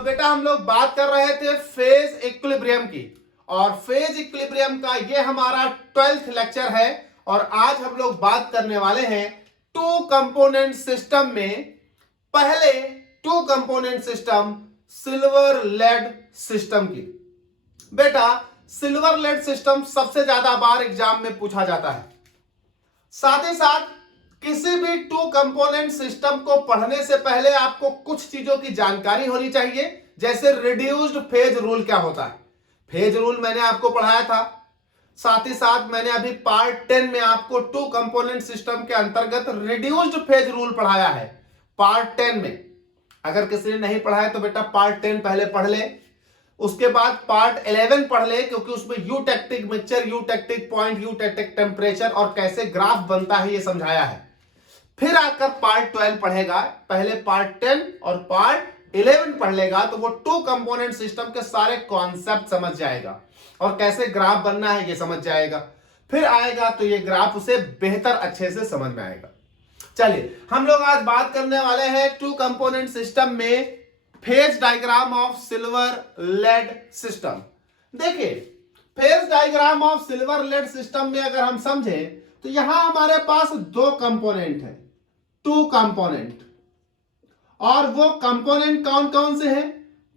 तो बेटा हम लोग बात कर रहे थे फेज इक्विलिब्रियम की, और फेज इक्विलिब्रियम का ये हमारा 12th लेक्चर है। और आज हम लोग बात करने वाले हैं टू कंपोनेंट सिस्टम में पहले two component system silver lead system की। बेटा सिल्वर लेड सिस्टम सबसे ज्यादा बार एग्जाम में पूछा जाता है। साथ ही साथ किसी भी टू कंपोनेंट सिस्टम को पढ़ने से पहले आपको कुछ चीजों की जानकारी होनी चाहिए, जैसे रिड्यूस्ड फेज रूल क्या होता है। फेज रूल मैंने आपको पढ़ाया था। साथ ही साथ मैंने अभी पार्ट 10 में आपको टू कंपोनेंट सिस्टम के अंतर्गत रिड्यूस्ड फेज रूल पढ़ाया है पार्ट 10 में। अगर किसी ने नहीं पढ़ा है तो बेटा पार्ट 10 पहले पढ़ ले, उसके बाद पार्ट 11 पढ़ ले, क्योंकि उसमें eutectic mixture, eutectic point, eutectic temperature और कैसे ग्राफ बनता है ये समझाया है। फिर आकर पार्ट 12 पढ़ेगा, पहले पार्ट 10 और पार्ट 11 पढ़ लेगा तो वो टू कंपोनेंट सिस्टम के सारे कॉन्सेप्ट समझ जाएगा और कैसे ग्राफ बनना है ये समझ जाएगा। फिर आएगा तो ये ग्राफ उसे बेहतर अच्छे से समझ में आएगा। चलिए हम लोग आज बात करने वाले हैं टू कंपोनेंट सिस्टम में phase diagram of silver lead system. देखिए phase diagram of silver lead system में अगर हम समझे तो यहां हमारे पास दो कंपोनेंट है, टू कंपोनेंट। और वो कंपोनेंट कौन कौन से हैं?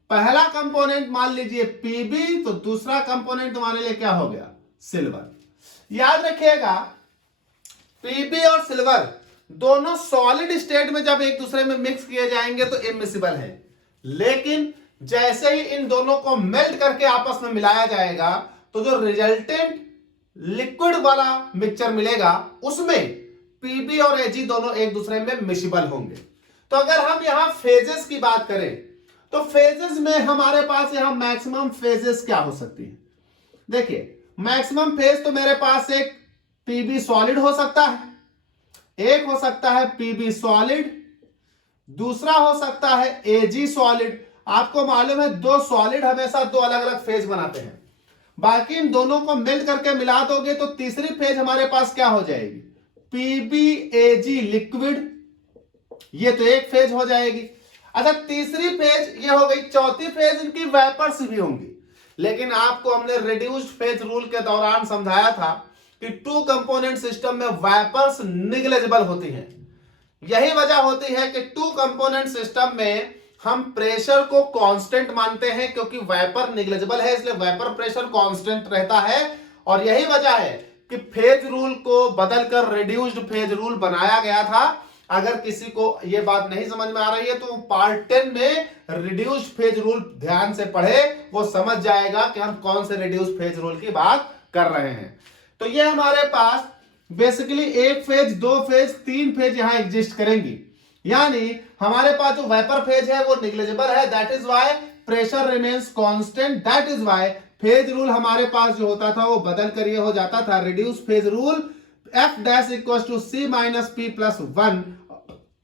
पहला कंपोनेंट मान लीजिए पीबी, तो दूसरा कंपोनेंट तुम्हारे लिए क्या हो गया? सिल्वर। याद रखिएगा पीबी और सिल्वर दोनों सॉलिड स्टेट में जब एक दूसरे में मिक्स किए जाएंगे तो इमिसिबल है, लेकिन जैसे ही इन दोनों को मेल्ट करके आपस में मिलाया जाएगा तो जो रिजल्टेंट लिक्विड वाला मिक्सचर मिलेगा उसमें पीबी और एजी दोनों एक दूसरे में मिसिबल होंगे। तो अगर हम यहां फेजेस की बात करें तो फेजेस में हमारे पास यहां मैक्सिमम फेजेस क्या हो सकती है? देखिए मैक्सिमम फेज तो मेरे पास एक पीबी सॉलिड हो सकता है, एक हो सकता है पीबी सॉलिड, दूसरा हो सकता है एजी सॉलिड। आपको मालूम है दो सॉलिड हमेशा दो अलग अलग फेज बनाते हैं, बाकी इन दोनों को मेल्ट करके मिला दोगे तो तीसरी फेज हमारे पास क्या हो जाएगी? पीबी एजी लिक्विड, ये तो एक फेज हो जाएगी। अच्छा तीसरी फेज ये हो गई। चौथी फेज इनकी वेपर्स भी होंगी, लेकिन आपको हमने रिड्यूस्ड फेज रूल के दौरान समझाया था कि टू कंपोनेंट सिस्टम में वेपर्स निग्लेजिबल होती हैं। यही वजह होती है कि टू कंपोनेंट सिस्टम में हम प्रेशर को कांस्टेंट मानते हैं, क्योंकि वेपर निग्लेजिबल है इसलिए वेपर प्रेशर कांस्टेंट रहता है। और यही वजह है कि फेज रूल को बदलकर रिड्यूस्ड फेज रूल बनाया गया था। अगर किसी को यह बात नहीं समझ में आ रही है तो पार्ट 10 में रिड्यूस्ड फेज रूल ध्यान से पढ़े, वो समझ जाएगा कि हम कौन से रिड्यूस्ड फेज रूल की बात कर रहे हैं। तो ये हमारे पास बेसिकली एक फेज, दो फेज, तीन फेज यहां एग्जिस्ट करेंगी, यानी हमारे पास जो वेपर फेज है वो निग्लेजिबल है, that is why pressure remains constant, that is why phase rule हमारे पास जो होता था वो बदल कर ये हो जाता था reduce phase rule F dash equal to C minus P plus 1।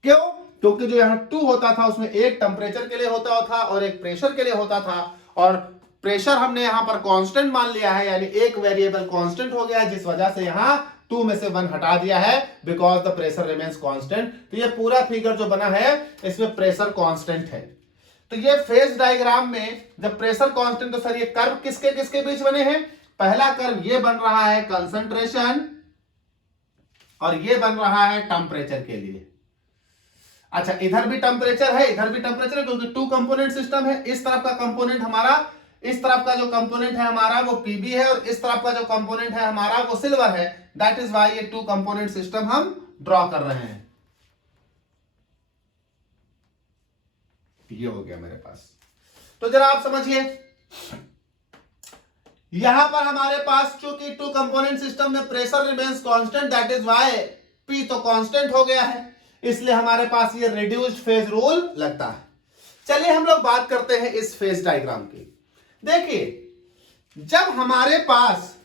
क्यों? क्योंकि जो यहां 2 होता था उसमें एक टेम्परेचर के लिए होता था और एक प्रेशर के लिए होता था, और प्रेशर हमने यहां पर कांस्टेंट मान लिया है, यानी एक वेरिएबल कांस्टेंट हो गया, जिस वजह से यहां 2 में से 1 हटा दिया है, because the pressure remains constant. तो ये पूरा फिगर जो बना है इसमें प्रेशर कांस्टेंट है। तो ये फेज डायग्राम में जब प्रेशर कांस्टेंट, तो सर ये कर्व किसके किसके बीच बने हैं? पहला कर्व ये बन रहा है कंसंट्रेशन और ये बन रहा है टेम्परेचर के लिए। अच्छा इधर भी टेम्परेचर है, इधर भी टेम्परेचर है, क्योंकि टू कंपोनेंट सिस्टम है। इस तरफ का कंपोनेंट हमारा, इस तरफ का जो कंपोनेंट है हमारा वो पीबी है, और इस तरफ का जो कंपोनेंट है हमारा वो सिल्वर है। दैट इज व्हाई ये टू कंपोनेंट सिस्टम हम ड्रॉ कर रहे हैं। ये हो गया मेरे पास। तो जरा आप समझिए, यहां पर हमारे पास चूंकि टू कंपोनेंट सिस्टम में pressure remains constant, that is why P तो कांस्टेंट हो गया है, इसलिए हमारे पास ये रिड्यूस्ड फेज रूल लगता है। चलिए हम लोग बात करते हैं इस फेज डायग्राम की। देखिए जब हमारे पास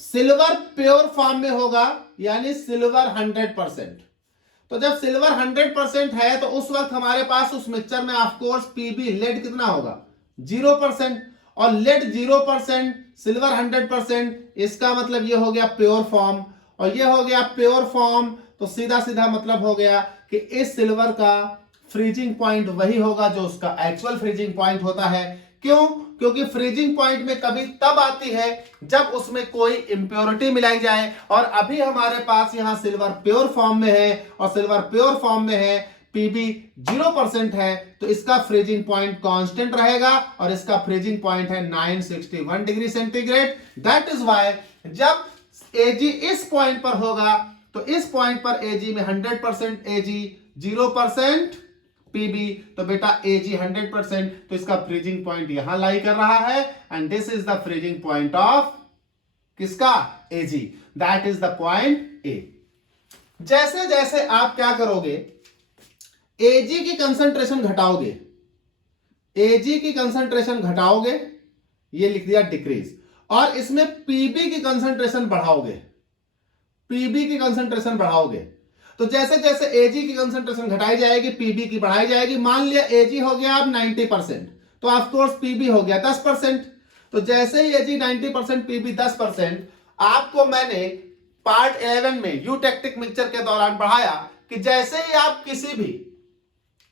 सिल्वर प्योर फॉर्म में होगा, यानी सिल्वर 100%, तो जब सिल्वर 100% है तो उस वक्त हमारे पास उस मिक्सचर में ऑफ कोर्स पीबी लेड कितना होगा? 0%, और लेड 0%, सिल्वर 100%, इसका मतलब ये हो गया प्योर फॉर्म, और ये हो गया प्योर फॉर्म। तो सीधा सीधा मतलब हो गया कि इस सिल्वर का फ्रीजिंग पॉइंट वही होगा जो उसका एक्चुअल फ्रीजिंग पॉइंट होता है। क्यों? क्योंकि फ्रीजिंग पॉइंट में कभी तब आती है जब उसमें कोई इंप्योरिटी मिलाई जाए, और अभी हमारे पास यहां सिल्वर प्योर फॉर्म में है, और सिल्वर प्योर फॉर्म में है, पीबी 0% है, तो इसका फ्रीजिंग पॉइंट कांस्टेंट रहेगा, और इसका फ्रीजिंग पॉइंट है 961 degree centigrade. That is why जब एजी इस पॉइंट पर होगा तो इस पॉइंट पर एजी में 100% एजी, 0% पीबी, तो बेटा एजी 100%, तो इसका फ्रीजिंग पॉइंट यहां लाई कर रहा है, and this is the freezing point of किसका? AG. That is the point A. जैसे जैसे आप क्या करोगे, एजी की कंसंट्रेशन घटाओगे, एजी की कंसंट्रेशन घटाओगे, ये लिख दिया डिक्रीज, और इसमें पीबी की कंसंट्रेशन बढ़ाओगे, पीबी की कंसंट्रेशन बढ़ाओगे, तो जैसे जैसे एजी की कंसंट्रेशन घटाई जाएगी, पीबी की बढ़ाई जाएगी। मान लिया एजी हो गया अब 90%, तो ऑफ कोर्स पीबी हो गया 10%। तो जैसे ही एजी 90%, पीबी 10%, आपको मैंने पार्ट 11 में यू टैक्टिक मिक्सचर के दौरान पढ़ाया कि जैसे ही आप किसी भी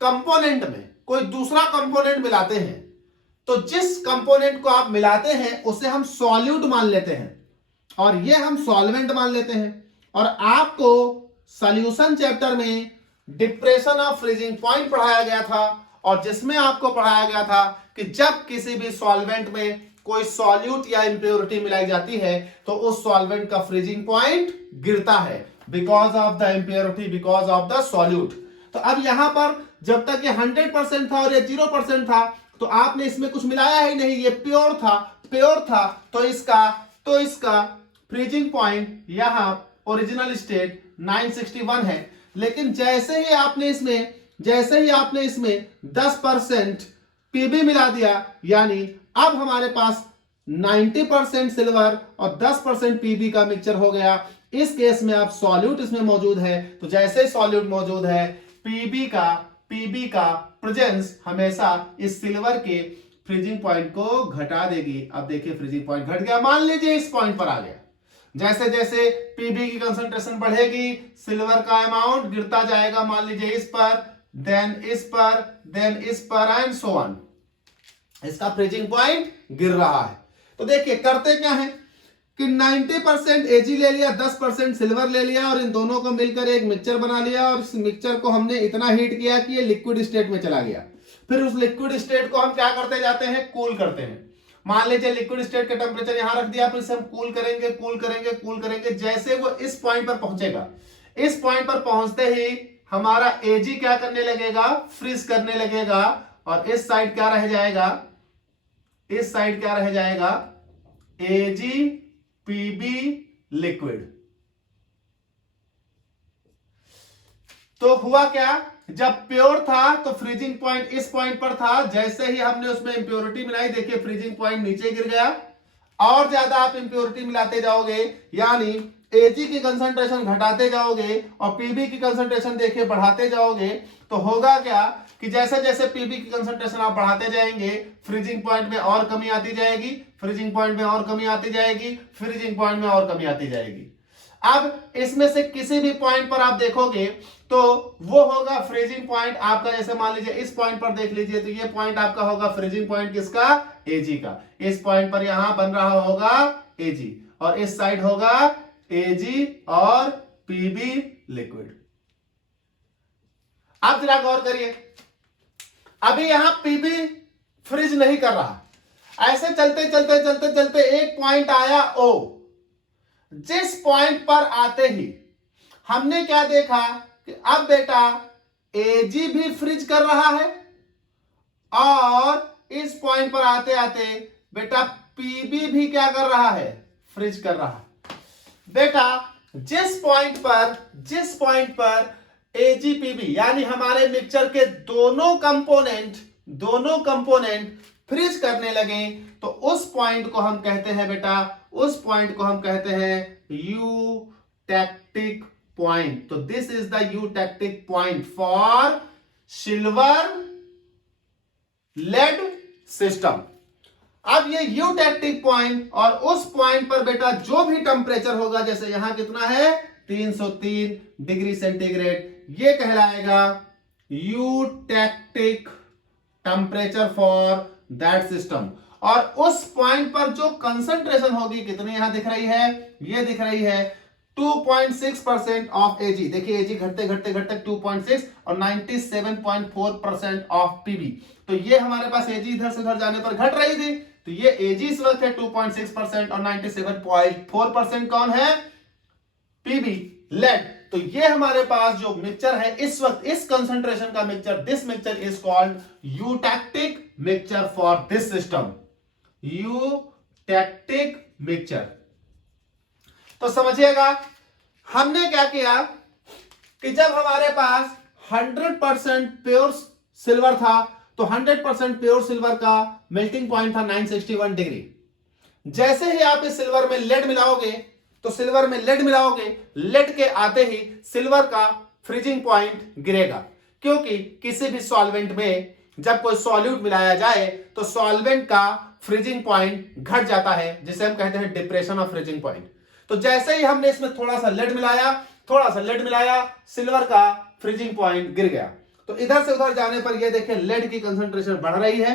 कंपोनेंट में कोई दूसरा कंपोनेंट मिलाते हैं, तो जिस कंपोनेंट को आप मिलाते हैं उसे हम सॉल्यूट मान लेते हैं, और ये हम सॉल्वेंट मान लेते हैं। और आपको सॉल्यूशन चैप्टर में डिप्रेशन ऑफ फ्रीजिंग पॉइंट पढ़ाया गया था, और जिसमें आपको पढ़ाया गया था कि जब किसी भी सॉल्वेंट में कोई सॉल्यूट या इंप्योरिटी मिलाई जाती है तो उस सॉल्वेंट का फ्रीजिंग पॉइंट गिरता है, because of the impurity, because of the solute. तो अब यहां पर जब तक ये 100% था और ये 0% था, तो आपने इसमें कुछ मिलाया ही नहीं, ये प्योर था, तो इसका फ्रीजिंग पॉइंट यहां ओरिजिनल स्टेट 961 है। लेकिन जैसे ही आपने इसमें 10% पीबी मिला दिया, यानी अब हमारे पास 90% सिल्वर और 10% पीबी का मिक्सचर हो गया। इस केस में अब सॉल्यूट इसमें मौजूद है, तो जैसे सॉल्यूट मौजूद है, पीबी का प्रेजेंस हमेशा इस सिल्वर के फ्रीजिंग पॉइंट को घटा देगी। अब देखिए फ्रीजिंग पॉइंट घट गया, मान लीजिए इस पॉइंट पर आ गया। जैसे जैसे पीबी की कंसंट्रेशन बढ़ेगी, सिल्वर का अमाउंट गिरता जाएगा, मान लीजिए इस पर, देन इस पर एंड सो ऑन। इसका फ्रीजिंग पॉइंट गिर रहा है। तो देखिए करते क्या है कि 90% एजी ले लिया, 10% सिल्वर ले लिया, और इन दोनों को मिलकर एक मिक्सचर बना लिया, और इस मिक्सचर को हमने इतना हीट किया कि ये लिक्विड स्टेट में चला गया। फिर उस लिक्विड स्टेट को हम क्या करते जाते हैं? कूल करते हैं। मान लीजिए लिक्विड स्टेट का टेम्परेचर यहां रख दिया, फिर से हम कूल करेंगे। जैसे वो इस पॉइंट पर पहुंचेगा, इस पॉइंट पर पहुंचते ही हमारा एजी क्या करने लगेगा? फ्रीज करने लगेगा, और इस साइड क्या रह जाएगा? एजी पीबी लिक्विड। तो हुआ क्या, जब प्योर था तो फ्रीजिंग पॉइंट इस पॉइंट पर था, जैसे ही हमने उसमें इंप्योरिटी मिलाई, देखिए फ्रीजिंग पॉइंट नीचे गिर गया। और ज्यादा आप इंप्योरिटी मिलाते जाओगे, यानी एजी की कंसंट्रेशन घटाते जाओगे और पीबी की कंसंट्रेशन देखिए बढ़ाते जाओगे, तो होगा क्या कि जैसे जैसे पीबी की कंसंट्रेशन आप बढ़ाते जाएंगे, फ्रीजिंग पॉइंट में और कमी आती जाएगी, फ्रीजिंग पॉइंट में और कमी आती जाएगी, फ्रीजिंग पॉइंट में और कमी आती जाएगी। अब इसमें से किसी भी पॉइंट पर आप देखोगे तो वो होगा फ्रीजिंग पॉइंट आपका। जैसे मान लीजिए इस पॉइंट पर देख लीजिए, तो ये पॉइंट आपका होगा फ्रीजिंग पॉइंट किसका? एजी का। इस पॉइंट पर यहां बन रहा होगा एजी, और इस साइड होगा एजी और पीबी लिक्विड। आप जरा गौर करिए, अभी यहां पीबी फ्रीज नहीं कर रहा, ऐसे चलते एक पॉइंट आया ओ। जिस पॉइंट पर आते ही हमने क्या देखा कि अब बेटा एजी भी फ्रीज कर रहा है, और इस पॉइंट पर आते आते बेटा पीबी भी क्या कर रहा है? फ्रीज कर रहा है। बेटा जिस पॉइंट पर एजी पीबी यानी हमारे मिक्सचर के दोनों कंपोनेंट फ्रीज करने लगे, तो उस पॉइंट को हम कहते हैं बेटा, उस पॉइंट को हम कहते हैं यूटैक्टिक पॉइंट। तो this is the eutectic point for silver lead system. अब ये यूटैक्टिक पॉइंट और उस पॉइंट पर बेटा जो भी टेम्परेचर होगा, जैसे यहां कितना है 303 डिग्री सेंटीग्रेड, ये कहलाएगा यूटैक्टिक टेम्परेचर फॉर दैट सिस्टम। और उस पॉइंट पर जो कंसंट्रेशन होगी कितनी यहां दिख रही है, ये दिख रही है 2.6% ऑफ एजी। देखिए एजी घटते घटते घटते 2.6 और 97.4% ऑफ पीबी। तो ये हमारे पास एजी इधर से उधर जाने पर घट रही थी, तो ये एजी इस वक्त है 2.6% और 97.4% कौन है, पीबी, लेड। तो ये हमारे पास जो मिक्सचर है इस वक्त इस कंसंट्रेशन का mixture, this mixture is called eutectic mixture for this system, eutectic mixture. तो समझिएगा हमने क्या किया कि जब हमारे पास 100% प्योर सिल्वर था तो 100% प्योर सिल्वर का मेल्टिंग पॉइंट था 961 डिग्री। जैसे ही आप इस सिल्वर में लेड मिलाओगे तो सिल्वर में लेड मिलाओगे, लेड के आते ही सिल्वर का फ्रीजिंग पॉइंट गिरेगा, क्योंकि किसी भी सॉल्वेंट में जब कोई सॉल्यूट मिलाया जाए तो सॉल्वेंट का फ्रीजिंग पॉइंट घट जाता है, जिसे हम कहते हैं डिप्रेशन ऑफ फ्रीजिंग पॉइंट। तो जैसे ही हमने इसमें थोड़ा सा लेड मिलाया, सिल्वर का फ्रीजिंग पॉइंट गिर गया। तो इधर से उधर जाने पर यह देखिए लेड की कंसंट्रेशन बढ़ रही है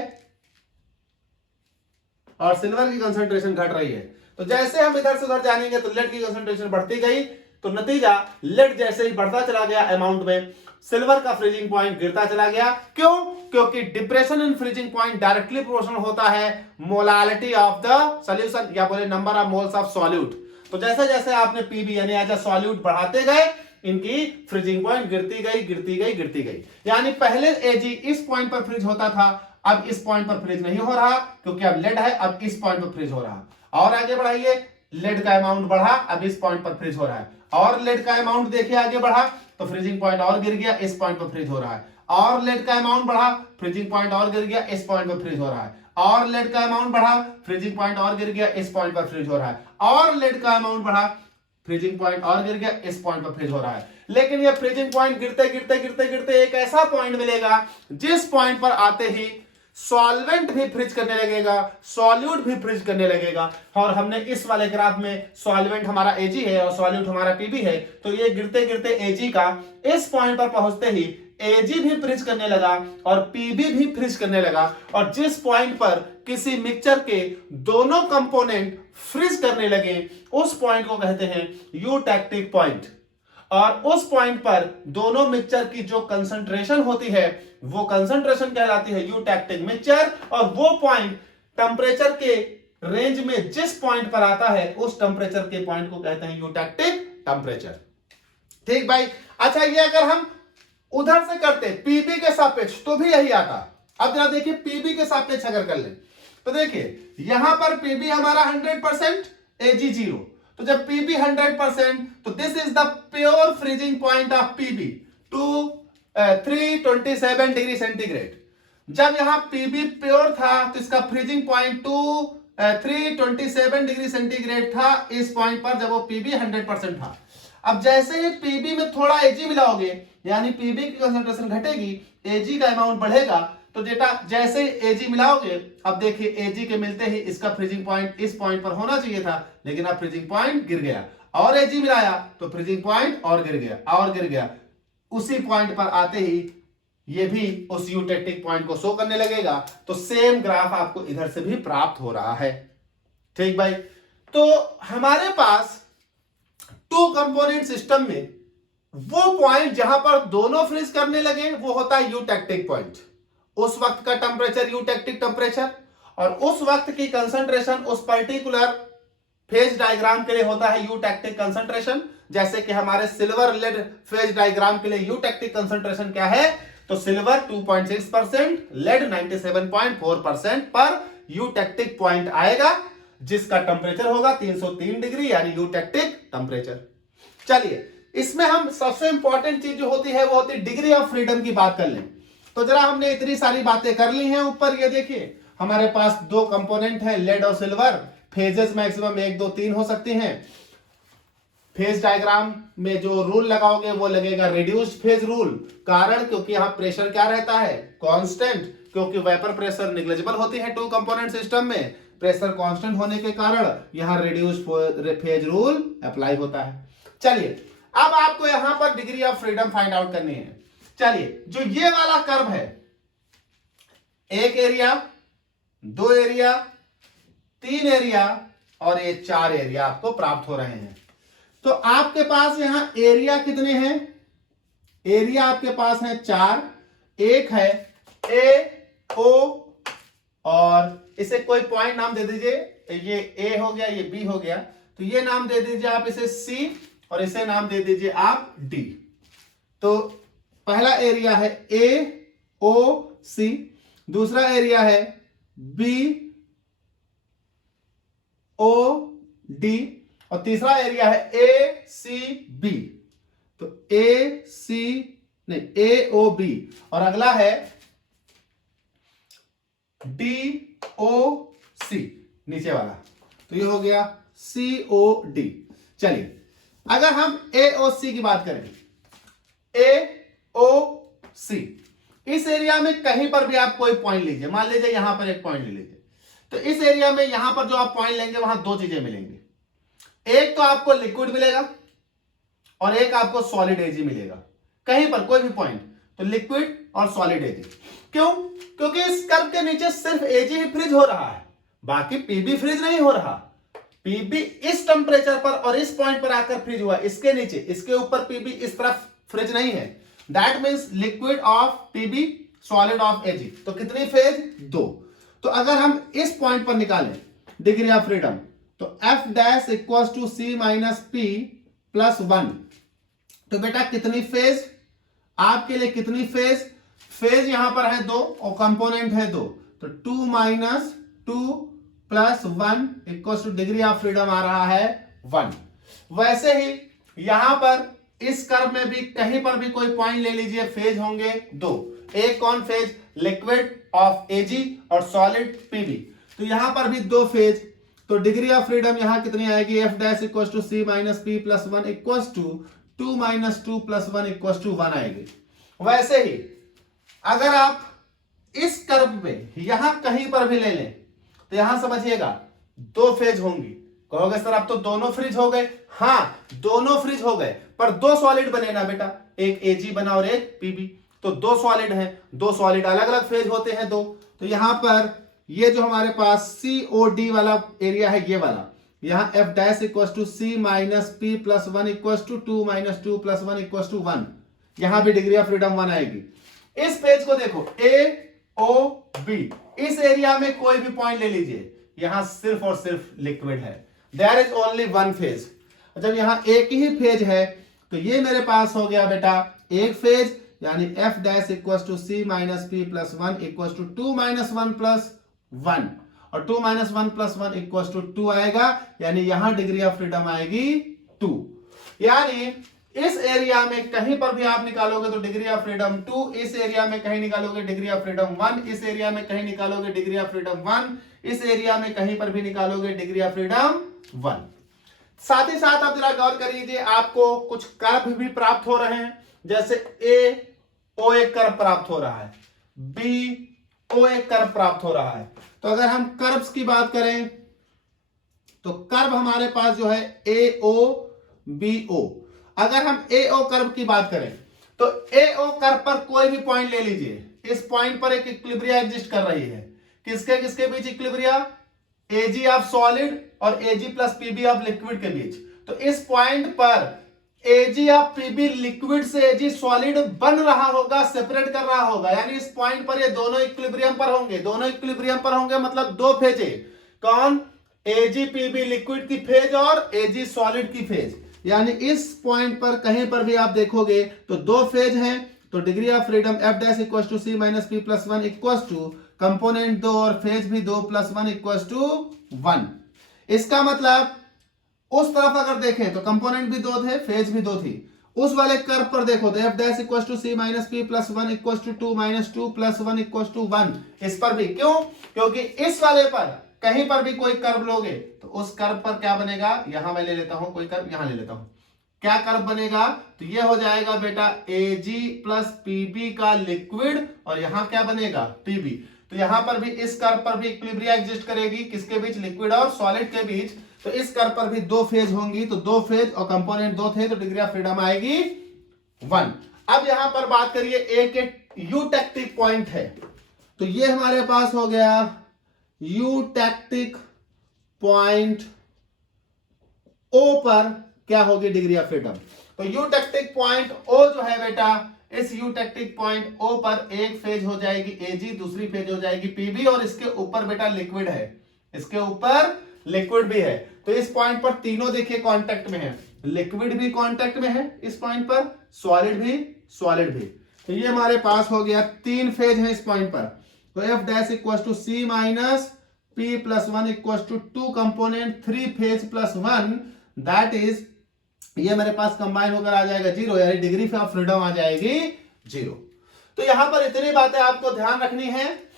और सिल्वर की कंसंट्रेशन घट रही है। तो जैसे हम इधर से उधर जाएंगे तो लेड की कंसंट्रेशन बढ़ती गई, तो नतीजा लेड जैसे ही बढ़ता चला गया अमाउंट में, सिल्वर का फ्रीजिंग पॉइंट गिरता चला गया। क्यों? क्योंकि depression in freezing point directly proportional होता है मोलालिटी ऑफ द सॉल्यूशन, या बोले number of moles of solute. तो जैसे जैसे आपने पीबी यानी एज अ सॉल्यूट बढ़ाते गए, इनकी फ्रीजिंग पॉइंट गिरती गई। यानी पहले एजी इस पॉइंट पर फ्रीज होता था, अब इस पॉइंट पर फ्रीज नहीं हो रहा क्योंकि अब लेड है, अब इस पॉइंट पर फ्रीज हो रहा। और आगे बढ़ाइए, लेड का अमाउंट बढ़ा, अब इस पॉइंट पर फ्रीज हो रहा है। और लेड का अमाउंट देखिए आगे बढ़ा तो फ्रीजिंग पॉइंट और गिर गया, इस पॉइंट पर फ्रीज हो रहा है। और लेड का अमाउंट बढ़ा, फ्रीजिंग पॉइंट और गिर गया, इस पॉइंट पर फ्रीज हो रहा है। और लेड का अमाउंट बढ़ा, फ्रीजिंग पॉइंट और गिर गया, इस पॉइंट पर फ्रीज हो रहा है। और लेड का अमाउंट बढ़ा, फ्रीजिंग पॉइंट और गिर गया, इस पॉइंट पर फ्रीज हो रहा है। लेकिन ये फ्रीजिंग पॉइंट गिरते एक ऐसा पॉइंट मिलेगा जिस पॉइंट पर आते ही सॉल्वेंट भी फ्रीज करने लगेगा, सॉल्यूट भी फ्रीज करने लगेगा। और हमने इस वाले ग्राफ में सॉल्वेंट हमारा एजी है और सॉल्यूट हमारा पीबी है, तो ये गिरते गिरते एजी का इस पॉइंट पर पहुंचते ही एजी भी फ्रीज करने लगा और पीबी भी फ्रीज करने लगा। और जिस पॉइंट पर किसी मिक्सचर के दोनों कंपोनेंट फ्रीज करने लगे उस पॉइंट को कहते हैं यूटैक्टिक पॉइंट। और उस पॉइंट पर दोनों मिक्सचर की जो कंसंट्रेशन होती है वो कंसंट्रेशन कहलाती है यूटैक्टिक मिक्सचर। और वो पॉइंट टेंपरेचर के रेंज में जिस पॉइंट पर आता है उस टेंपरेचर के पॉइंट को कहते हैं यूटैक्टिक टेंपरेचर। ठीक भाई। अच्छा, ये अगर हम उधर से करते पीबी के सापेक्ष तो भी यही आता। अब जरा देखिए पीबी के सापेक्ष अगर कर ले तो देखिए यहां पर पीबी हमारा 100%, एजी 0। तो जब पीबी 100% तो this is the pure freezing point of PB to 327 degree centigrade. जब यहां पीबी प्योर था तो इसका फ्रीजिंग पॉइंट 327 डिग्री सेंटीग्रेड था इस पॉइंट पर जब वो पीबी 100% था। अब जैसे ही पीबी में थोड़ा एजी मिलाओगे यानी पीबी की कंसंट्रेशन घटेगी, एजी का अमाउंट बढ़ेगा। तो डेटा जैसे एजी मिलाओगे, अब देखिए एजी के मिलते ही इसका फ्रीजिंग पॉइंट इस पॉइंट पर होना चाहिए था, लेकिन अब फ्रीजिंग पॉइंट गिर गया। और एजी मिलाया तो फ्रीजिंग पॉइंट और गिर गया। उसी पॉइंट पर आते ही ये भी उस यूटैक्टिक पॉइंट को शो करने लगेगा। तो सेम ग्राफ आपको इधर से भी प्राप्त हो रहा है। ठीक भाई। तो हमारे पास टू कंपोनेंट सिस्टम में वो पॉइंट जहां पर दोनों फ्रीज करने लगे वो होता है यूटैक्टिक पॉइंट। उस वक्त का टेंपरेचर यूटैक्टिक टेंपरेचर और उस वक्त की कंसंट्रेशन उस पर्टिकुलर फेज डायग्राम के लिए होता है यूटैक्टिक कंसंट्रेशन। जैसे कि हमारे सिल्वर लेड फेज डायग्राम के लिए यूटैक्टिक कंसंट्रेशन क्या है, तो सिल्वर 2.6%, लेड 97.4% पर यूटैक्टिक पॉइंट आएगा जिसका टेंपरेचर होगा 303 डिग्री यानी यूटैक्टिक टेंपरेचर। चलिए इसमें हम सबसे इंपॉर्टेंट चीज जो होती है वो होती है डिग्री ऑफ फ्रीडम की बात कर लें। तो जरा हमने इतनी सारी बातें कर ली हैं। ऊपर ये देखिए हमारे पास दो कंपोनेंट है लेड और सिल्वर, फेजेस मैक्सिमम 1 2 3 हो सकती हैं। फेज डायग्राम में जो रूल लगाओगे वो लगेगा रिड्यूस्ड फेज रूल। कारण क्योंकि यहां प्रेशर क्या रहता है, कांस्टेंट, क्योंकि वेपर प्रेशर नेग्लिजिबल होती है टू कंपोनेंट सिस्टम में। प्रेशर कांस्टेंट होने के कारण यहां रिड्यूस्ड फेज रूल अप्लाई होता है। चलिए अब आपको यहां पर degree of freedom find out करनी है। चलिए जो ये वाला कर्व है, एक एरिया, दो एरिया, तीन एरिया और ये चार एरिया आपको प्राप्त हो रहे हैं। तो आपके पास यहां एरिया कितने हैं? एरिया आपके पास है चार। एक है ए ओ और इसे कोई पॉइंट नाम दे दीजिए, ये ए हो गया, ये बी हो गया, तो ये नाम दे दीजिए आप इसे सी और इसे नाम दे दीजिए आप डी। तो पहला एरिया है ए ओ सी, दूसरा एरिया है बी ओ डी और तीसरा एरिया है ए सी बी। तो ए सी नहीं ए ओ बी और अगला है डी ओ सी नीचे वाला, तो ये हो गया सी ओ डी। चलिए अगर हम ए ओ सी की बात करें, ए ओ सी, इस एरिया में कहीं पर भी आप कोई पॉइंट लीजिए, मान लीजिए यहां पर एक पॉइंट ले लीजिए, तो इस एरिया में यहां पर जो आप पॉइंट लेंगे वहां दो चीजें मिलेंगी, एक तो आपको लिक्विड मिलेगा और एक आपको सॉलिड एजी मिलेगा। कहीं पर कोई भी पॉइंट, तो लिक्विड और सॉलिड एजी। क्यों? क्योंकि इस कर्व के नीचे सिर्फ एजी ही फ्रीज हो रहा है, बाकी पीबी फ्रीज नहीं हो रहा। पीबी इस टेंपरेचर पर और इस पॉइंट पर आकर फ्रीज हुआ, इसके नीचे, इसके ऊपर पीबी इस तरफ फ्रीज नहीं है। That means liquid of PB, solid of AG. तो कितनी फेज? दो। तो अगर हम इस पॉइंट पर निकालें डिग्री ऑफ फ्रीडम, तो F dash equal to C minus P plus one, तो बेटा कितनी फेज? आपके लिए कितनी फेज? फेज यहां पर है दो और कंपोनेंट है दो, तो 2 minus 2 plus 1 equal to degree of freedom आ रहा है 1। वैसे ही यहां पर इस कर्व में भी कहीं पर भी कोई पॉइंट ले लीजिए, फेज होंगे दो। एक कौन फेज? लिक्विड ऑफ एजी और सॉलिड पीबी। तो यहां पर भी दो फेज, तो डिग्री ऑफ फ्रीडम यहां कितनी आएगी? F dash equal to C minus P plus 1 equal to 2 minus 2 plus 1 equal to 1 आएगी। वैसे ही अगर आप इस कर्व में यहां कहीं पर भी ले लें, तो यहां समझिएगा दो फेज होंगी। कहोगे सर अब तो दोनों फ्रीज हो गए। हां दोनों फ्रीज हो गए, पर दो सॉलिड बने ना बेटा, एक एजी बना और एक पीबी, तो दो सॉलिड हैं, दो सॉलिड अलग अलग फेज होते हैं दो। तो यहां पर ये जो हमारे पास सी ओ डी वाला एरिया है, ये वाला, यहां F dash equal to C minus P plus 1 equal to 2 minus 2 plus 1 equal to 1, यहां भी डिग्री ऑफ फ्रीडम 1 आएगी। इस पेज को देखो, ए ओ बी, इस एरिया में कोई भी पॉइंट ले लीजिए, यहां सिर्फ और सिर्फ लिक्विड है, there is only one phase. जब यहां एक ही फेज है, तो ये मेरे पास हो गया बेटा एक फेज, यानी F dash equal to C minus P plus 1 equal to 2 minus 1 plus 1, और 2 माइनस 1 प्लस 1 इक्वल टू 2 आएगा, यानी यहां डिग्री ऑफ फ्रीडम आएगी 2। यानी इस एरिया में कहीं पर भी आप निकालोगे तो डिग्री ऑफ फ्रीडम 2, इस एरिया में कहीं निकालोगे डिग्री ऑफ फ्रीडम 1, इस एरिया में कहीं निकालोगे डिग्री ऑफ फ्रीडम 1, इस एरिया में कहीं पर भी निकालोगे डिग्री ऑफ फ्रीडम 1। साथ ही साथ आप जरा गौर कर लीजिए, आपको कुछ कर्व भी प्राप्त हो रहे हैं, जैसे ए ओ एक कर्व प्राप्त हो रहा है, बी ओ एक कर्व प्राप्त हो रहा है। तो अगर हम कर्व्स की बात करें, तो कर्व हमारे पास जो है ए ओ बी ओ। अगर हम ए ओ कर्व की बात करें, तो ए ओ कर्व पर कोई भी पॉइंट ले लीजिए, इस पॉइंट पर एक इक्विलिब्रिया एग्जिस्ट कर रही है। किसके किसके बीच इक्विलिब्रिया? एजी ऑफ सॉलिड और एजी प्लस पीबी ऑफ लिक्विड के बीच। तो इस पॉइंट पर एजी ऑफ पीबी लिक्विड से एजी सॉलिड बन रहा होगा, सेपरेट कर रहा होगा, यानी इस पॉइंट पर ये दोनों इक्विलिब्रियम पर होंगे, दोनों इक्विलिब्रियम पर होंगे, मतलब दो फेजे। कौन? एजी पीबी लिक्विड की फेज और एजी सॉलिड की फेज। यानी इस पॉइंट पर कहीं पर भी आप देखोगे तो दो फेज हैं, तो degree of freedom F dash equal to C minus P plus 1 equal to component दो और फेज भी दो प्लस 1 इक्वल टू 1। इसका मतलब उस तरफ अगर देखें तो कंपोनेंट भी दो थे, फेज भी दो थी। उस वाले कर्व पर देखो तो F dash equal to C minus P plus 1 equal to 2 minus 2 plus 1 equal to 1। इस पर भी क्यों? क्योंकि इस वाले पर कहीं पर भी कोई कर्व लोगे तो उस कर्व पर क्या बनेगा? यहां मैं ले लेता हूं कोई कर्व, यहां ले लेता हूं, क्या कर्व बनेगा? तो ये हो जाएगा बेटा एजी प्लस पीबी का लिक्विड, और यहां क्या बनेगा? पीबी। तो यहां पर भी इस कर्व पर भी इक्विलिब्रिया एग्जिस्ट करेगी, किसके बीच? लिक्विड और सॉलिड के बीच। तो इस कर्व पर भी दो फेज होंगी, तो दो फेज और कंपोनेंट दो थे, तो डिग्री ऑफ फ्रीडम आएगी 1। अब यहां पर बात करिए एक यूटेक्टिक पॉइंट है, तो ये हमारे पास हो गया यूटेक्टिक पॉइंट ओ पर क्या होगी डिग्री ऑफ फ्रीडम। तो यूटेक्टिक पॉइंट ओ जो है बेटा, इस यूटेक्टिक पॉइंट ओ पर एक फेज हो जाएगी एजी, दूसरी फेज हो जाएगी पीबी, और इसके ऊपर बेटा लिक्विड है, इसके ऊपर लिक्विड भी है। तो इस पॉइंट पर तीनों देखिए कांटेक्ट में है, लिक्विड भी कांटेक्ट में है इस पॉइंट पर, सॉलिड भी। तो ये हमारे पास हो गया तीन फेज है इस पॉइंट पर। तो F dash equal to C minus P plus one equal to two component three phase plus one, that is ये मेरे पास कंबाइन होकर आ जाएगा जीरो, यानी डिग्री ऑफ फ्रीडम आ जाएगी जीरो। तो यहां पर इतनी बातें आपको ध्यान रखनी है।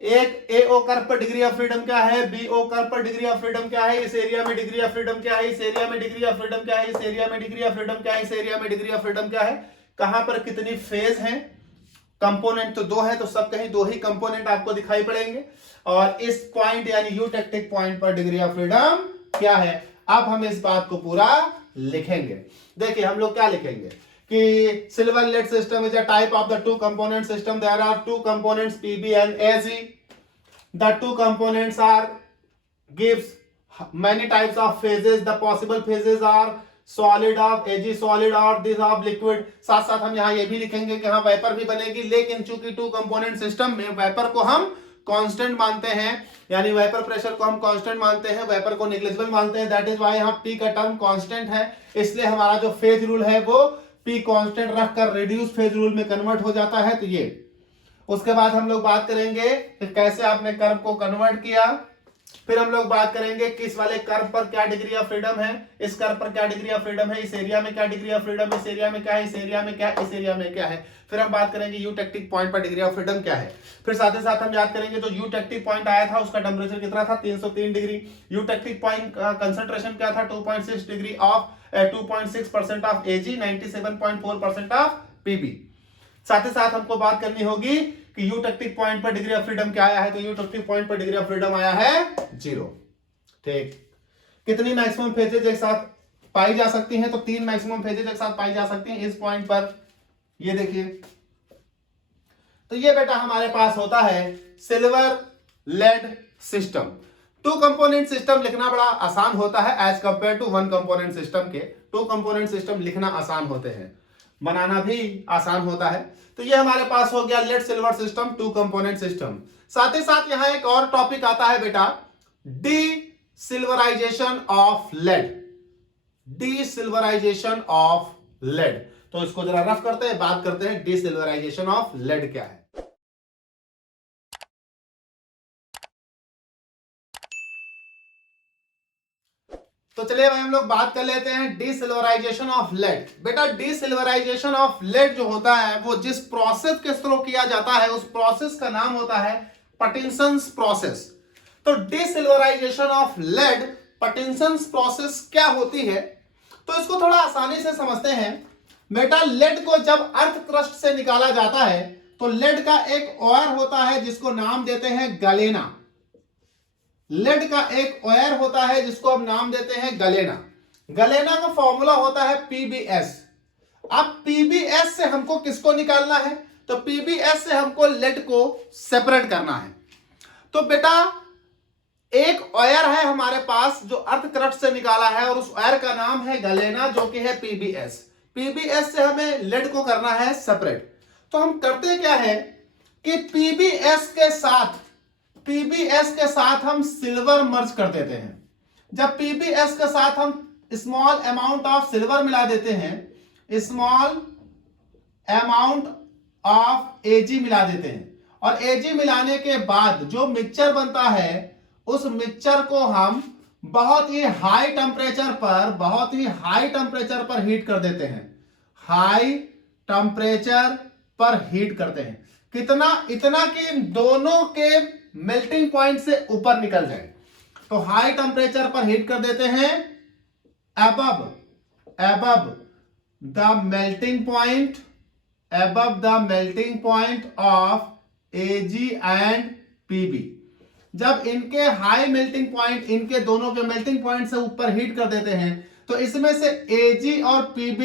एक एओ कर्व पर डिग्री ऑफ फ्रीडम क्या है, बीओ कर्व पर डिग्री ऑफ फ्रीडम क्या है, इस एरिया में डिग्री ऑफ फ्रीडम क्या है, इस एरिया में डिग्री ऑफ फ्रीडम क्या है, इस एरिया में डिग्री ऑफ फ्रीडम क्या है, इस एरिया में डिग्री ऑफ फ्रीडम क्या है, कहां पर कितनी फेज है। कंपोनेंट तो दो है, तो सब कहीं दो ही कंपोनेंट आपको दिखाई पड़ेंगे, और इस पॉइंट यानी यूटेक्टिक पॉइंट पर डिग्री ऑफ फ्रीडम क्या है। अब हम इस बात को पूरा लिखेंगे। देखिए हम लोग क्या लिखेंगे कि silver lead system is a type of the two component system, there are two components PB and AG, the two components are gives many types of phases, the possible phases are solid of AG solid और this of liquid। साथ साथ हम यहाँ ये भी लिखेंगे कि हाँ वेपर भी बनेगी, लेकिन चूंकि टू कंपोनेंट सिस्टम में वेपर को हम कांस्टेंट मानते हैं, यानी वेपर प्रेशर को हम कांस्टेंट मानते हैं, वेपर को नेग्लिजिबल मानते हैं, दैट इज व्हाई यहाँ P का टर्म कांस्टेंट है, इसलिए हमारा जो फेज रूल है वो P कांस्टेंट रखकर रिड्यूस फेज रूल में कन्वर्ट हो जाता है। तो ये उसके बाद हम लोग बात करेंगे कि कैसे आपने कर्व को कन्वर्ट किया, फिर हम लोग बात करेंगे किस वाले कर्व पर क्या डिग्री ऑफ फ्रीडम है, इस कर्व पर क्या डिग्री ऑफ फ्रीडम है, इस एरिया में क्या डिग्री ऑफ फ्रीडम, इस एरिया में क्या है, इस एरिया में क्या है, इस एरिया में क्या है। फिर हम बात करेंगे यूटेक्टिक पॉइंट पर डिग्री ऑफ फ्रीडम क्या है। फिर साथ ही साथ हम याद करेंगे जो यूटेक्टिक पॉइंट आया था उसका टेम्परेचर कितना था, 303 डिग्री। यूटेक्टिक पॉइंट का कंसंट्रेशन क्या था, 2.6 degree of 2.6% of AG, 97.4% of PB. साथ ही साथ हमको बात करनी होगी कि यूटेक्टिक पॉइंट पर डिग्री ऑफ फ्रीडम क्या आया है, तो यूटेक्टिक पॉइंट पर डिग्री ऑफ फ्रीडम आया है जीरो। ठीक, कितनी मैक्सिमम फेजेज एक साथ पाई जा सकती हैं, तो तीन मैक्सिमम फेजेज एक साथ पाई जा सकती हैं इस पॉइंट पर, ये देखिए। तो ये बेटा हमारे पास होता है silver lead system. Two component system लिखना बड़ा आसान होता है as compare to one component system के। टू कंपोनेंट सिस्टम लिखना आसान होते हैं, बनाना भी आसान होता है। तो ये हमारे पास हो गया lead silver system, two component system. साथ ही साथ यहां एक और टॉपिक आता है बेटा, desilverisation of lead, desilverisation of lead. तो इसको जरा रफ करते हैं, बात करते हैं डी सिल्वराइजेशन ऑफ लेड क्या है। तो चलिए भाई हम लोग बात कर लेते हैं डीसिल्वराइजेशन ऑफ लेड। बेटा डीसिल्वराइजेशन ऑफ लेड जो होता है वो जिस प्रोसेस के थ्रू किया जाता है उस प्रोसेस का नाम होता है पटिंसन्स प्रोसेस। तो डीसिल्वराइजेशन ऑफ लेड, पटिंसन्स प्रोसेस क्या होती है, तो इसको थोड़ा आसानी से समझते हैं। बेटा लेड को जब अर्थ क्रस्ट से निकाला जाता है तो लेड का एक ऑयर होता है जिसको नाम देते हैं गलेना। लेड का एक ऑयर होता है जिसको हम नाम देते हैं गलेना। गलेना का फॉर्मूला होता है पीबीएस। अब पीबीएस से हमको किसको निकालना है, तो पीबीएस से हमको लेड को सेपरेट करना है। तो बेटा एक ऑयर है हमारे पास जो अर्थ क्रस्ट से निकाला है और उस ऑयर का नाम है गलेना जो कि है पीबीएस। पीबीएस से हमें लेड को करना है सेपरेट। तो हम करते क्या है कि पीबीएस के साथ हम सिल्वर मर्ज कर देते हैं। जब पीबीएस के साथ हम स्मॉल अमाउंट ऑफ सिल्वर मिला देते हैं, स्मॉल अमाउंट ऑफ एजी मिला देते हैं, और एजी मिलाने के बाद जो मिक्सचर बनता है उस मिक्सचर को हम बहुत ही हाई टेम्परेचर पर हीट कर देते हैं। हाई टेम्परेचर पर हीट करते हैं, कितना, इतना कि दोनों के मेल्टिंग पॉइंट से ऊपर निकल जाए। तो हाई टेम्परेचर पर हीट कर देते हैं above the melting point of Ag and Pb। जब इनके हाई मेल्टिंग पॉइंट, इनके दोनों के मेल्टिंग पॉइंट से ऊपर हीट कर देते हैं तो इसमें से Ag और Pb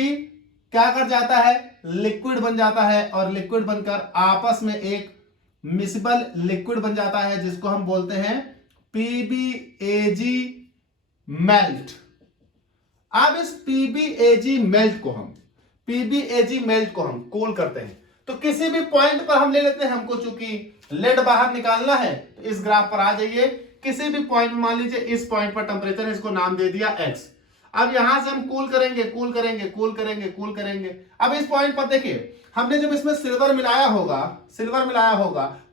क्या कर जाता है, लिक्विड बन जाता है, और लिक्विड बनकर आपस में एक मिसिबल लिक्विड बन जाता है जिसको हम बोलते हैं PbAg मेल्ट। अब इस PbAg मेल्ट को हम कूल करते हैं। तो किसी भी पॉइंट पर हम ले लेते हैं, हमको चूंकि लेड बाहर निकालना है, तो इस ग्राफ पर आ जाइए। किसी भी पॉइंट, मान लीजिए इस पॉइंट पर टेंपरेचर, इसको नाम दे दिया x। अब यहां से हम कूल करेंगे। अब इस पॉइंट पर देखिए, हमने जब इसमें सिल्वर मिलाया होगा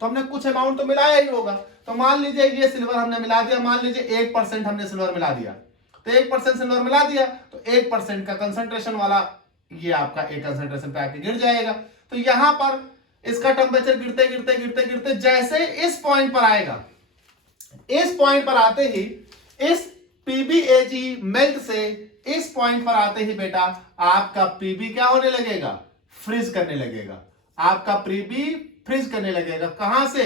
तो हमने कुछ अमाउंट तो मिलाया ही होगा। तो मान लीजिए ये सिल्वर हमने मिला दिया, मान लीजिए 1% हमने सिल्वर मिला दिया, तो 1% सिल्वर मिला दिया तो 1% का कंसंट्रेशन वाला ये आपका एक कंसंट्रेशन पे आके गिर जाएगा। तो यहां पर इसका टेंपरेचर गिरते जैसे इस पॉइंट पर आएगा, इस पॉइंट पर आते ही इस PbAg मेल्ट से इस पॉइंट पर आते ही बेटा आपका Pb क्या होने लगेगा, फ्रीज करने लगेगा। आपका Pb फ्रीज करने लगेगा। कहां से,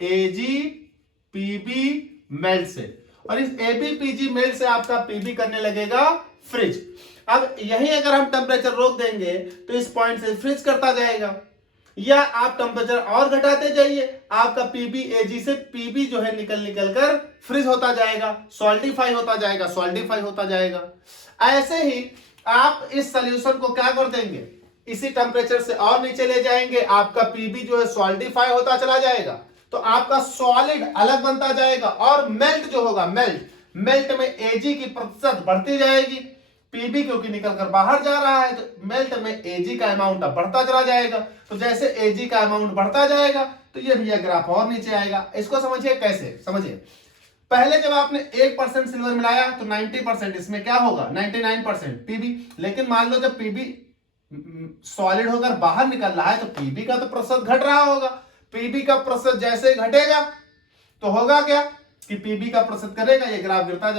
Ag Pb मेल्ट से, और इस Ab-Pg मेल्ट से आपका Pb करने लगेगा फ्रीज। अब यही अगर हम टेम्परेचर रोक देंगे तो इस पॉइंट से फ्रीज करता जाएगा, या आप टेम्परेचर और घटाते जाइए, आपका PbAg से Pb जो है निकल कर फ्रीज होता जाएगा, सॉल्टिफाई होता जाएगा। ऐसे ही आप इस सॉल्यूशन को क्या कर देंगे, इसी टेम्परेचर से और नीचे ले जाएंगे, आपका Pb जो है सॉल्टिफाई होता चला जाएगा, तो आपका सॉलिड अलग बनता जाएगा। और मेल्ट जो होगा, मेल्ट में Ag की प्रतिशत बढ़ती जाएगी। Pb क्योंकि निकलकर बाहर जा रहा है, तो मेल्ट में Ag का अमाउंट अब बढ़ता चला जाएगा। तो जैसे Ag का अमाउंट बढ़ता जाएगा तो ये भैया ग्राफ और नीचे आएगा। इसको समझिए कैसे, समझिए। पहले जब आपने 1% सिल्वर मिलाया तो 90% इसमें क्या होगा, 99% Pb। लेकिन मान लो जब Pb सॉलिड होकर बाहर निकल रहा है तो Pb का तो प्रतिशत घट रहा होगा। Pb का प्रतिशत जैसे घटेगा तो होगा क्या कि Pb का प्रतिशत करेगा, ये ग्राफ गिरता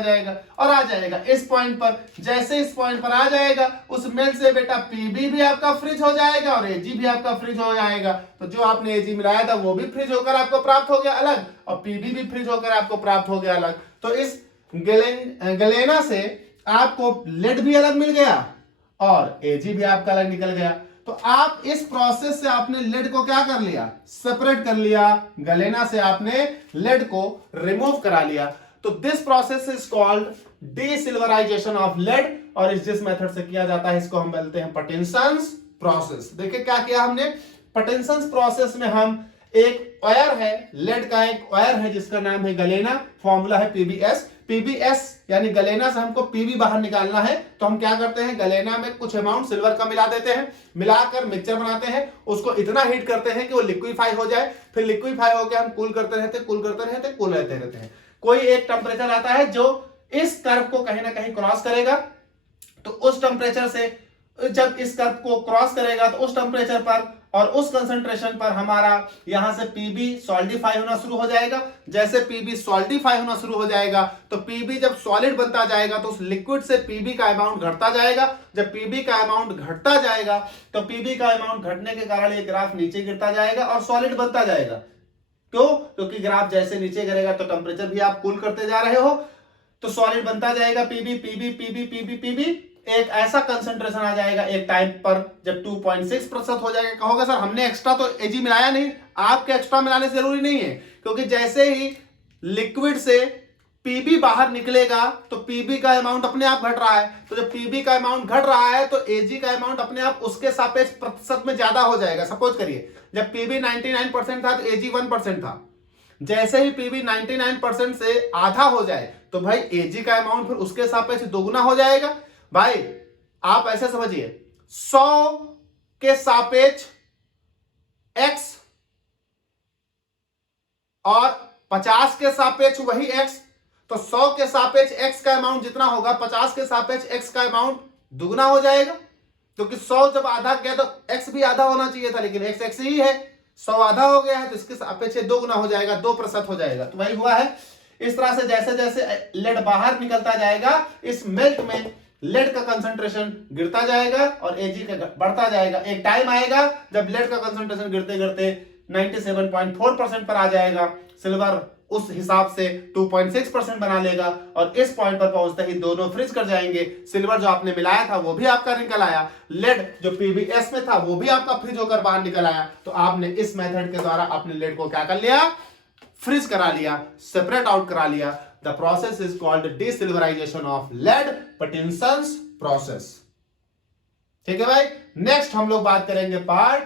जाएगा और आ जाएगा इस पॉइंट पर। जैसे इस पॉइंट पर आ जाएगा, उस मेल्ट से बेटा Pb भी आपका फ्रीज हो जाएगा और Ag भी आपका फ्रीज हो जाएगा। तो जो आपने Ag मिलाया था वो भी फ्रीज होकर आपको प्राप्त हो गया अलग, और Pb भी फ्रीज होकर आपको प्राप्त हो गया अलग। तो इस गलेना से आपको लेड भी अलग मिल गया और Ag भी आपका अलग निकल गया। तो आप इस प्रोसेस से आपने लेड को क्या कर लिया, सेपरेट कर लिया। गलेना से आपने लेड को रिमूव करा लिया। तो this process is called desilverisation of lead, और इस जिस मेथड से किया जाता है इसको हम बोलते हैं पटिंसंस प्रोसेस। देखिए क्या किया हमने, पटिंसंस प्रोसेस में हम एक वायर है, लेड का एक वायर है जिसका नाम है गलेना, फॉर्मूला है PbS यानी गलेना से हमको Pb बाहर निकालना है। तो हम क्या करते हैं, गलेना में कुछ अमाउंट सिल्वर का मिला देते हैं, मिलाकर मिक्सचर बनाते हैं, उसको इतना हीट करते हैं कि वो लिक्विफाई हो जाए। फिर लिक्विफाई होकर हम कूल करते रहते हैं। कोई एक टेम्परेचर आता है जो इस कर्व को कहीं ना कहीं क्रॉस करेगा। तो उस टेम्परेचर से जब इस कर्व को क्रॉस करेगा तो उस टेम्परेचर पर और उस कंसंट्रेशन पर हमारा यहां से Pb सॉल्टिफाई होना शुरू हो जाएगा। जैसे Pb सॉल्टिफाई होना शुरू हो जाएगा तो Pb जब सॉलिड बनता जाएगा तो उस लिक्विड से Pb का अमाउंट घटता जाएगा। जब Pb का अमाउंट घटता जाएगा तो Pb का अमाउंट घटने के कारण ये ग्राफ नीचे गिरता जाएगा और सॉलिड बनता जाएगा। क्यों, क्योंकि ग्राफ जैसे नीचे गिरेगा तो टेम्परेचर भी आप कूल करते जा रहे हो, तो सॉलिड बनता जाएगा Pb। एक ऐसा कंसंट्रेशन आ जाएगा एक टाइम पर जब 2.6% हो जाएगा। कहोगे सर हमने एक्स्ट्रा तो Ag मिलाया नहीं, आपके एक्स्ट्रा मिलाने से जरूरी नहीं है, क्योंकि जैसे ही लिक्विड से Pb बाहर निकलेगा तो Pb का अमाउंट अपने आप घट रहा है। तो जब Pb का अमाउंट घट रहा है तो Ag का अमाउंट अपने आप उसके सापेक्ष प्रतिशत में ज्यादा हो जाएगा। सपोज करिए जब Pb 99% था तो Ag 1% था। जैसे ही Pb 99% से आधा हो जाए तो भाई Ag का अमाउंट फिर उसके सापेक्ष दोगुना हो जाएगा। भाई आप ऐसे समझिए, 100 के सापेक्ष x और 50 के सापेक्ष वही x, तो 100 के सापेक्ष x का अमाउंट जितना होगा 50 के सापेक्ष x का अमाउंट दुगना हो जाएगा। क्योंकि 100 जब आधा गया तो x भी आधा होना चाहिए था, लेकिन x ही है, 100 आधा हो गया है तो इसके सापेक्ष दोगुना हो जाएगा, 2% हो जाएगा। तो वही हुआ है। इस तरह से जैसे जैसे लेड बाहर निकलता जाएगा, इस मेल्ट में लेड का कंसंट्रेशन गिरता जाएगा और Ag का बढ़ता जाएगा। एक टाइम आएगा जब लेड का कंसंट्रेशन गिरते गिरते 97.4% पर आ जाएगा, सिल्वर उस हिसाब से 2.6% बना लेगा और इस पॉइंट पर पहुंचते ही दोनों फ्रीज कर जाएंगे। सिल्वर जो आपने मिलाया था वो भी आपका निकल आया, लेड जो पीबीएस में था वो भी आपका फ्रीज होकर बाहर निकल आया। तो आपने इस मेथड के द्वारा अपने लेड को क्या कर लिया, फ्रीज करा लिया, सेपरेट आउट करा लिया। The process is called desilverisation of lead Pattinson's process. ठीक है भाई। नेक्स्ट हम लोग बात करेंगे पार्ट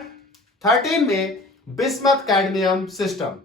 13 में बिस्मथ कैडमियम सिस्टम।